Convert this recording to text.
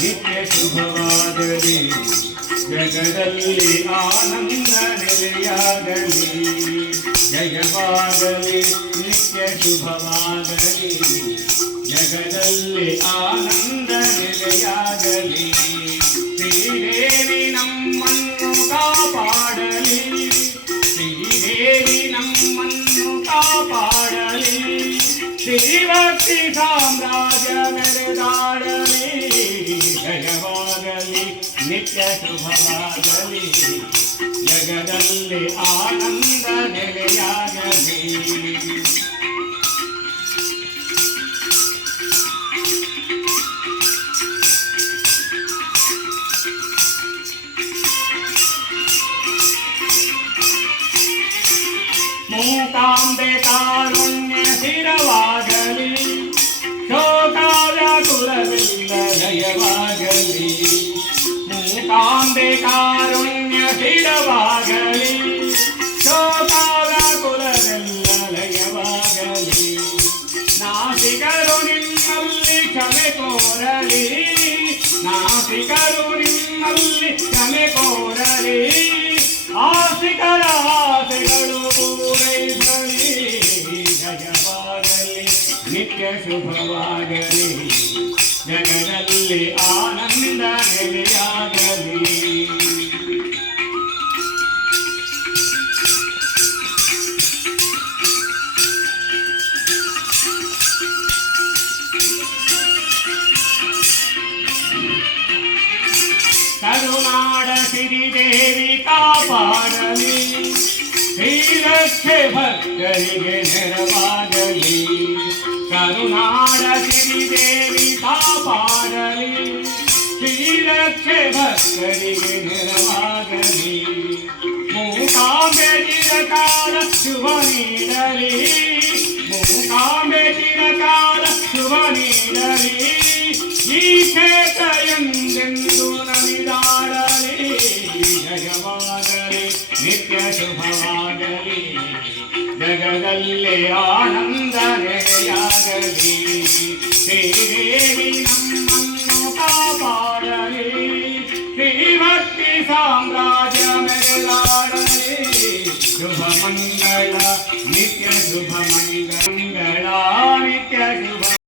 ನಿತ್ಯ ಶುಭವಾಗಲಿ, ಜಗದಲ್ಲಿ ಆನಂದ ನೆಲೆಯಾಗಲಿ. ಜಯವಾಗಲಿ, ನಿತ್ಯ ಶುಭವಾಗಲಿ, ಜಗದಲ್ಲಿ ಆನಂದ ನೆಲೆಯಾಗಲಿ. ಶ್ರೀದೇವಿ ನಮ್ಮನ್ನು ಕಾಪಾಡಲಿ, ಶ್ರೀದೇವಿ ನಮ್ಮನ್ನು ಕಾಪಾಡಲಿ. ಶ್ರೀಭಕ್ತಿ ಸಾಮ್ರಾಜ್ಯ ಮೆರೆದಾಡಲಿ. ಜಯವಾಗಲಿ, ನಿತ್ಯ ಶುಭವಾಗಲಿ, ಜಗದಲ್ಲಿ ಆನಂದ ನೆಲೆಯಾಗಲಿ. ಮೂಕಾಂಬೆ ಕಾರುಣ್ಯ ಸ್ಥಿರವಾಗಲಿ, ಶೋಕಾವ್ಯಾಕುಲವಿಲ್ಲ ಜಯವಾಗಲಿ. ಮೂಕಾಂಬೆ ಕಾರುಣ್ಯ ಸ್ಥಿರವಾಗಲಿ, ಶೋಕಾವ್ಯಾಕುಲವಿಲ್ಲ ಲಯವಾಗಲಿ. ನಾಸಿಕರು ನಿಮ್ಮಲ್ಲಿ ಕ್ಷಮೆ ಕೋರಲಿ, ನಾಸಿಕರು ನಿಮ್ಮಲ್ಲಿ ಕ್ಷಮೆ ಕೋರಲಿ. ಆಸಿಕರ ಆಸೆಗಳು ಪೂರೈಸಲಿ. ಜಯವಾಗಲಿ, ನಿತ್ಯ ಶುಭವಾಗಲಿ, ಜಗದಲ್ಲಿ ಆನಂದ ನೆಲೆಯಾಗಲಿ. ಕರುನಾಡ ಸಿರಿದೇವಿ ಕಾಪಾಡಲಿ, ಶ್ರೀರಕ್ಷೆ ಭಕ್ತರಿಗೆ ನೆರವಾಗಲಿ. ಕರುನಾಡ ಸಿರಿದೇವಿ ಕಾಪಾಡಲಿ, ಶ್ರೀರಕ್ಷೆ ಭಕ್ತರಿಗೆ ನೆರವಾಗಲಿ. ಮೂಕಾಂಬೆ ಚಿರಕಾಲ ಶುಭ ನೀಡಲಿ, ಮೂಕಾಂಬೆ ಚಿರಕಾಲ ಶುಭ ನೀಡಲಿ. ಈ ಕ್ಷೇತ್ರ ಎಂದೆಂದು ನಲಿದಾಡಲಿ. ಜಯವಾಗಲಿ, ನಿತ್ಯ ಶುಭವಾಗಲಿ, ಜಗದಲ್ಲಿ ಆನಂದ ನೆಲೆಯಾಗಲಿ. ಶ್ರೀದೇವಿ ನಮ್ಮನ್ನು ಕಾಪಾಡಲಿ, ಶ್ರೀಭಕ್ತಿ ಸಾಮ್ರಾಜ್ಯ ಮೆರೆದಾಡಲಿ. ಶುಭ ಮಂಗಳ, ನಿತ್ಯ ಶುಭ ಮಂಗಳ, ನಿತ್ಯ ಶುಭ